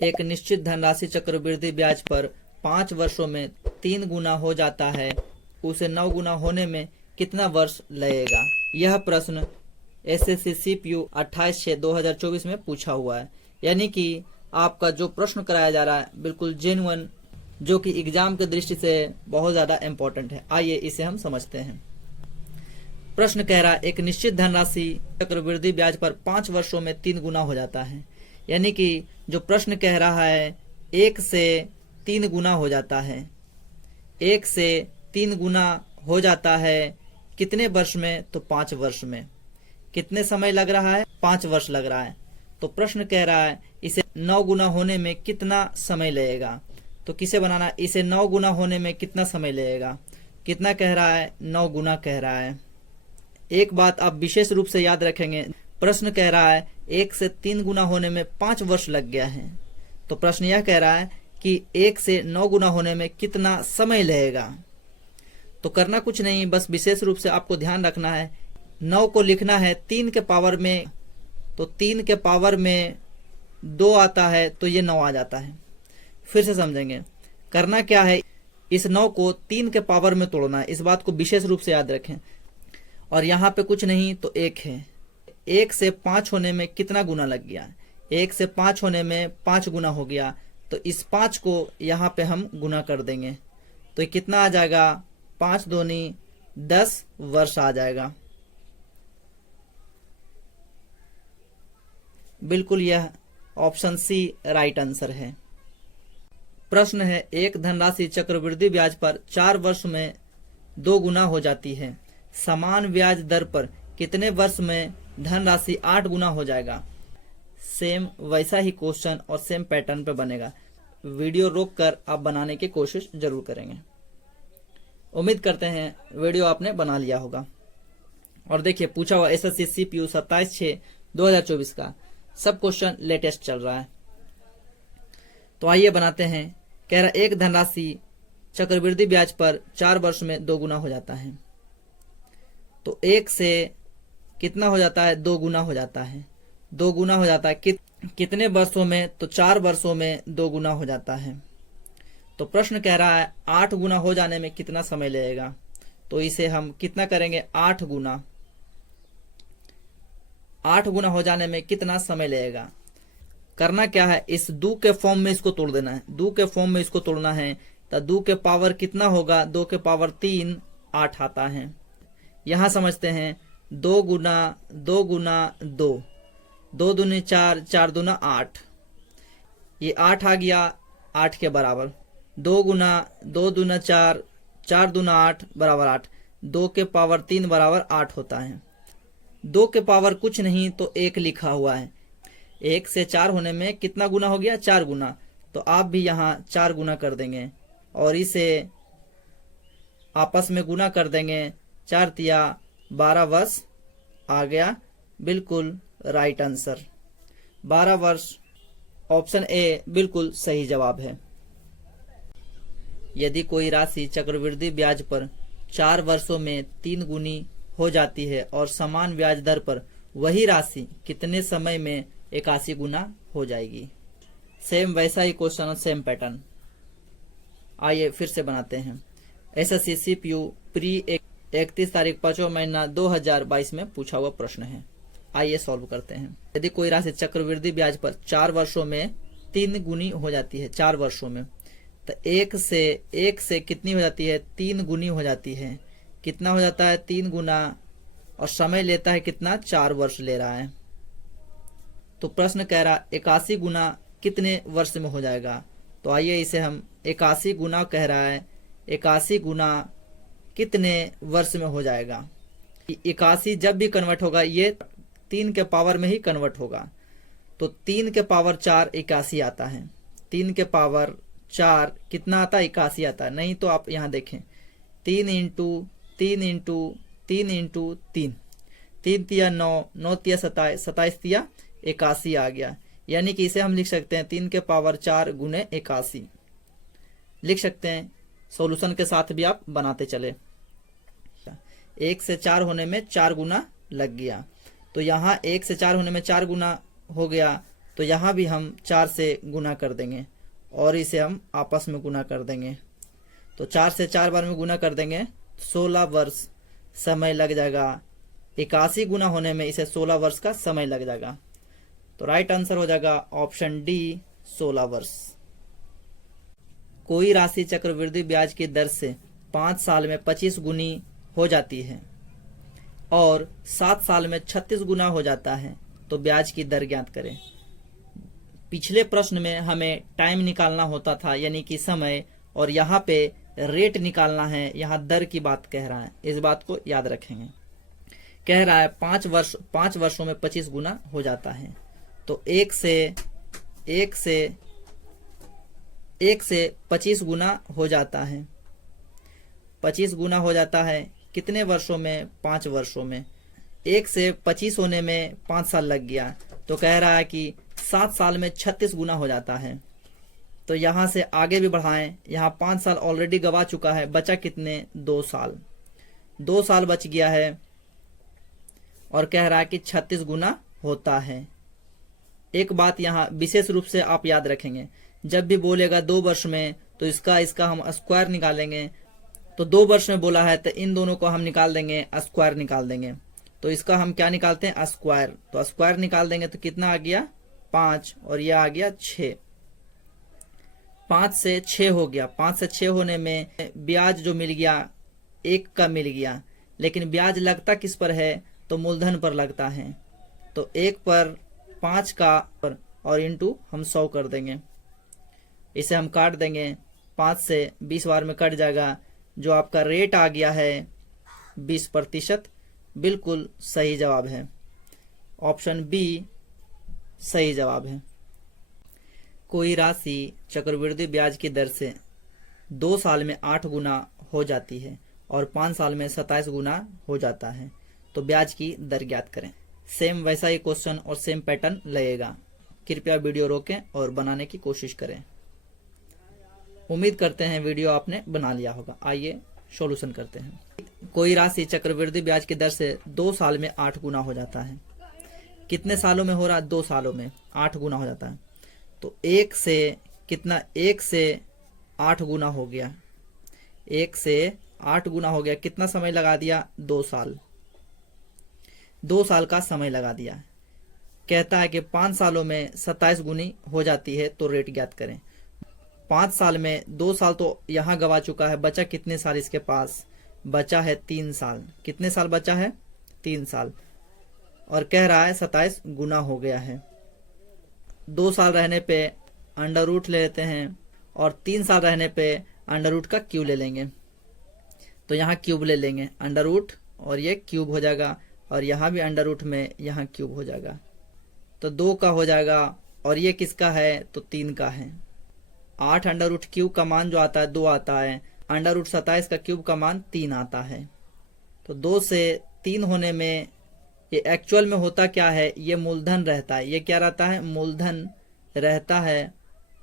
एक निश्चित धनराशि चक्रवृद्धि ब्याज पर 5 वर्षों में 3 गुना हो जाता है, उसे 9 गुना होने में कितना वर्ष लगेगा। यह प्रश्न एसएससी सीपीयू 28/6/2024 में पूछा हुआ है। यानी कि आपका जो प्रश्न कराया जा रहा है बिल्कुल जेन्युइन, जो कि एग्जाम की दृष्टि से बहुत ज्यादा इंपॉर्टेंट है। आइए इसे हम समझते हैं। प्रश्न कह रहा है एक निश्चित धनराशि चक्रवृद्धि ब्याज पर 5 वर्षों में 3 गुना हो जाता है। यानी कि जो प्रश्न कह रहा है 1 से 3 गुना हो जाता है। 1 से 3 गुना हो जाता है कितने वर्ष में? तो 5 वर्ष में। कितने समय लग रहा है? 5 वर्ष लग रहा है। तो प्रश्न कह रहा है इसे 9 गुना होने में कितना समय लगेगा। तो किसे बनाना? इसे 9 गुना होने में कितना समय लगेगा। कितना कह रहा है? 9 गुना कह रहा है। एक बात आप विशेष रूप से याद रखेंगे, प्रश्न कह रहा है 1 से 3 गुना होने में 5 वर्ष लग गया है। तो प्रश्न यह कह रहा है कि 1 से 9 गुना होने में कितना समय लगेगा। तो करना कुछ नहीं, बस विशेष रूप से आपको ध्यान रखना है 9 को लिखना है 3 के पावर में। तो 3 के पावर में 2 आता है तो ये 9 आ जाता है। फिर से समझेंगे, करना क्या है, इस 9 को 3 के पावर में तोड़ना है। इस बात को विशेष रूप से याद रखें। और यहाँ पे कुछ नहीं तो 1 है। 1 से 5 होने में कितना गुना लग गया? 1 से 5 होने में 5 गुना हो गया। तो इस 5 को यहाँ पे हम गुना कर देंगे तो ये कितना आ जाएगा? 5 दूनी 10 वर्ष आ जाएगा। बिल्कुल यह ऑप्शन सी राइट आंसर है। प्रश्न है एक धनराशि चक्रवृद्धि ब्याज पर 4 वर्ष में 2 गुना हो जाती है, समान ब्याज दर पर कितने वर्ष में धनराशि 8 गुना हो जाएगा। सेम वैसा ही क्वेश्चन और सेम पैटर्न पे बनेगा। वीडियो रोक कर आप बनाने की कोशिश जरूर करेंगे। उम्मीद करते हैं वीडियो आपने बना लिया होगा। और देखिए पूछा हुआ एसएससी सीपीयू 27/6/2024 का सब क्वेश्चन लेटेस्ट चल रहा है। तो आइए बनाते हैं। कह रहा एक धनराशि चक्रवृद्धि ब्याज पर 4 वर्ष में 2 गुना हो जाता है। तो 1 से कितना हो जाता है? 2 गुना हो जाता है। 2 गुना हो जाता है कितने वर्षों में? तो 4 वर्षों में 2 गुना हो जाता है। तो प्रश्न कह रहा है 8 गुना हो जाने में कितना समय लगेगा। तो इसे हम कितना करेंगे? 8 गुना। 8 गुना हो जाने में कितना समय लगेगा। करना क्या है, इस 2 के फॉर्म में इसको तोड़ देना है। 2 के फॉर्म में इसको तोड़ना है तो 2 के पावर कितना होगा? 2 के पावर 3 8 आता है। यहां समझते हैं 2 गुना 2 गुना 2, 2 दूनी 4, 4 दूना 8, ये 8 आ गया 8 के बराबर। 2 गुना 2 दूना 4, 4 दूना 8 बराबर 8, 2 के पावर 3 बराबर 8 होता है। 2 के पावर कुछ नहीं तो 1 लिखा हुआ है। 1 से 4 होने में कितना गुना हो गया? 4 गुना। तो आप भी यहाँ 4 गुना कर देंगे और इसे आपस में गुना कर देंगे। 4 तिया 12 वर्ष आ गया। बिल्कुल राइट आंसर 12 वर्ष। ऑप्शन ए बिल्कुल सही जवाब है। यदि कोई राशि चक्रवृद्धि ब्याज पर 4 वर्षों में 3 गुनी हो जाती है और समान ब्याज दर पर वही राशि कितने समय में 81 गुना हो जाएगी। सेम वैसा ही क्वेश्चन, सेम पैटर्न। आइए फिर से बनाते हैं। एसएससी सीपीयू प्री 31 तारीख 5वां महीना 2022 में पूछा हुआ प्रश्न है। आइए सॉल्व करते हैं। यदि कोई राशि चक्रवृद्धि ब्याज पर 4 वर्षों में 3 गुनी हो जाती है, 4 वर्षों में, तो 1 से कितनी हो जाती है? 3 गुनी हो जाती है। कितना हो जाता है? 3 गुना। और समय लेता है कितना? 4 वर्ष ले रहा है। तो प्रश्न कह रहा 81 गुना कितने वर्ष में हो जाएगा। तो आइए इसे हम 81 गुना कह रहा है, 81 गुना कितने वर्ष में हो जाएगा। 81 जब भी कन्वर्ट होगा ये 3 के पावर में ही कन्वर्ट होगा। तो 3 के पावर 4 81 आता है। 3 के पावर 4 कितना आता है? 81 आता है। नहीं तो आप यहाँ देखें 3 इंटू 3 इंटू 3 इंटू 3, 3 तिया 9, 9 तिया 27, 27 तिया 81 आ गया। यानी कि इसे हम लिख सकते हैं 3 के पावर 4 गुने 81 लिख सकते हैं। सॉल्यूशन के साथ भी आप बनाते चले। 1 से 4 होने में 4 गुना लग गया। तो यहाँ 1 से 4 होने में 4 गुना हो गया तो यहाँ भी हम 4 से गुना कर देंगे और इसे हम आपस में गुना कर देंगे। तो 4 से 4 बार में गुना कर देंगे, 16 वर्ष समय लग जाएगा। 81 गुना होने में इसे 16 वर्ष का समय लग जाएगा। तो राइट आंसर हो जाएगा ऑप्शन डी, 16 वर्ष। कोई राशि चक्रवृद्धि ब्याज की दर से 5 साल में 25 गुनी हो जाती है और 7 साल में 36 गुना हो जाता है, तो ब्याज की दर ज्ञात करें। पिछले प्रश्न में हमें टाइम निकालना होता था, यानी कि समय, और यहाँ पे रेट निकालना है, यहाँ दर की बात कह रहा है। इस बात को याद रखेंगे। कह रहा है 5 वर्षों में 25 गुना हो जाता है, तो 1 से 25 गुना हो जाता है। 25 गुना हो जाता है कितने वर्षों में? 5 वर्षों में। 1 से 25 होने में 5 साल लग गया, तो कह रहा है कि 7 साल में 36 गुना हो जाता है। तो यहां से आगे भी बढ़ाएं, यहाँ 5 साल ऑलरेडी गवा चुका है, बचा कितने? 2 साल। 2 साल बच गया है और कह रहा है कि 36 गुना होता है। एक बात यहाँ विशेष रूप से आप याद रखेंगे, जब भी बोलेगा 2 वर्ष में, तो इसका हम स्क्वायर निकालेंगे। तो 2 वर्ष में बोला है तो इन दोनों को हम निकाल देंगे, स्क्वायर निकाल देंगे। तो इसका हम क्या निकालते हैं? स्क्वायर। तो स्क्वायर निकाल देंगे तो कितना आ गया? 5, और यह आ गया 6। 5 से 6 हो गया। 5 से 6 होने में ब्याज जो मिल गया 1 का मिल गया, लेकिन ब्याज लगता किस पर है? तो मूलधन पर लगता है। तो 1 पर 5 का और इंटू हम 100 कर देंगे। इसे हम काट देंगे, 5 से 20 बार में कट जाएगा। जो आपका रेट आ गया है 20%, बिल्कुल सही जवाब है। ऑप्शन बी सही जवाब है। कोई राशि चक्रवृद्धि ब्याज की दर से 2 साल में 8 गुना हो जाती है और 5 साल में 27 गुना हो जाता है, तो ब्याज की दर ज्ञात करें। सेम वैसा ही क्वेश्चन और सेम पैटर्न लगेगा। कृपया वीडियो रोकें और बनाने की कोशिश करें। उम्मीद करते हैं वीडियो आपने बना लिया होगा। आइए सॉल्यूशन करते हैं। कोई राशि चक्रवृद्धि ब्याज की दर से 2 साल में 8 गुना हो जाता है। कितने सालों में हो रहा है? 2 सालों में 8 गुना हो जाता है। तो 1 से कितना? 1 से 8 गुना हो गया। 1 से 8 गुना हो गया। कितना समय लगा दिया? 2 साल। 2 साल का समय लगा दिया। कहता है कि 5 सालों में 27 गुनी हो जाती है, तो रेट ज्ञात करें। 5 साल में 2 साल तो यहाँ गवा चुका है, बचा कितने साल इसके पास? बचा है 3 साल। कितने साल बचा है? 3 साल। और कह रहा है 27 गुना हो गया है। 2 साल रहने पे अंडर रूट ले लेते हैं और 3 साल रहने पे अंडर रूट का क्यूब ले लेंगे। तो यहाँ क्यूब ले लेंगे, अंडर रूट, और ये क्यूब हो जाएगा, और यहाँ भी अंडर रूट में यहाँ क्यूब हो जाएगा। तो 2 का हो जाएगा, और ये किसका है? तो 3 का है। 8 अंडर रूट क्यूब का मान जो आता है 2 आता है। अंडर रूट 27 का क्यूब का मान 3 आता है। तो 2 से 3 होने में ये एक्चुअल में होता क्या है? ये मूलधन रहता है। ये क्या रहता है? मूलधन रहता है,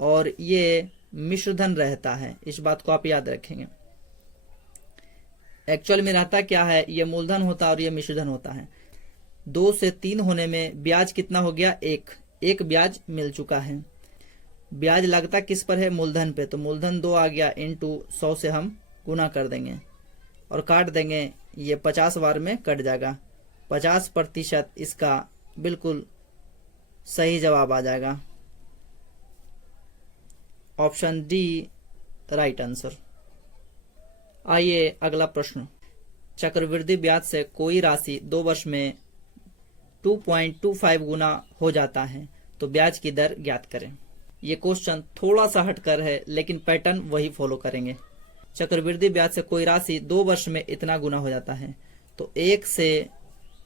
और ये मिश्रधन रहता है। इस बात को आप याद रखेंगे। एक्चुअल में रहता क्या है? ये मूलधन होता है और ये मिश्रधन होता है। 2 से 3 होने में ब्याज कितना हो गया? 1 ब्याज मिल चुका है। ब्याज लगता किस पर है? मूलधन पे। तो मूलधन 2 आ गया, इंटू 100 से हम गुना कर देंगे और काट देंगे। ये 50 बार में कट जाएगा। 50% इसका बिल्कुल सही जवाब आ जाएगा। Option D right answer. आइए अगला प्रश्न। चक्रवृद्धि ब्याज से कोई राशि 2 वर्ष में 2.25 गुना हो जाता है, तो ब्याज की दर ज्ञात करें। ये क्वेश्चन थोड़ा सा हटकर है, लेकिन पैटर्न वही फॉलो करेंगे। चक्रवृद्धि ब्याज से कोई राशि 2 वर्ष में इतना गुना हो जाता है, तो 1 से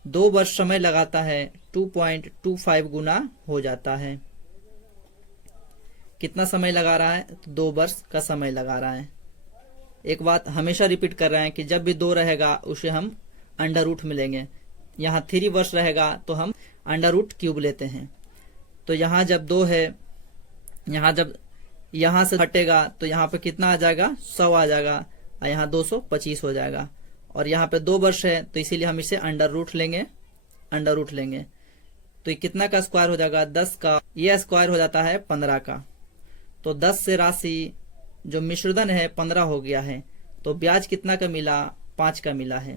2 वर्ष समय लगाता है, 2.25 गुना हो जाता है। कितना समय लगा रहा है? तो 2 वर्ष का समय लगा रहा है। एक बात हमेशा रिपीट कर रहे हैं कि जब भी 2 रहेगा उसे हम अंडर रूट मिलेंगे। यहाँ 3 वर्ष रहेगा तो हम अंडर रूट क्यूब लेते हैं। तो यहाँ जब 2 है, यहाँ जब यहाँ से हटेगा तो यहाँ पे कितना आ जाएगा? 100 आ जाएगा, और यहाँ 225 हो जाएगा। और यहाँ पे 2 वर्ष है, तो इसीलिए हम इसे अंडर रूट लेंगे। तो ये कितना का स्क्वायर हो जाएगा, 10 का, ये स्क्वायर हो जाता है 15 का। तो 10 से राशि जो मिश्रधन है 15 हो गया है। तो ब्याज कितना का मिला, 5 का मिला है।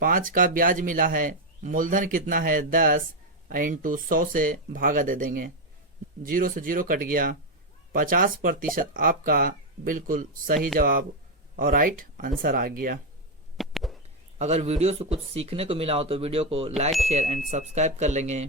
5 का ब्याज मिला है, मूलधन कितना है 10 इंटू 100 से भागा दे देंगे, 0 से 0 कट गया। 50% आपका बिल्कुल सही जवाब और राइट आंसर आ गया। अगर वीडियो से कुछ सीखने को मिला हो तो वीडियो को लाइक शेयर एंड सब्सक्राइब कर लेंगे।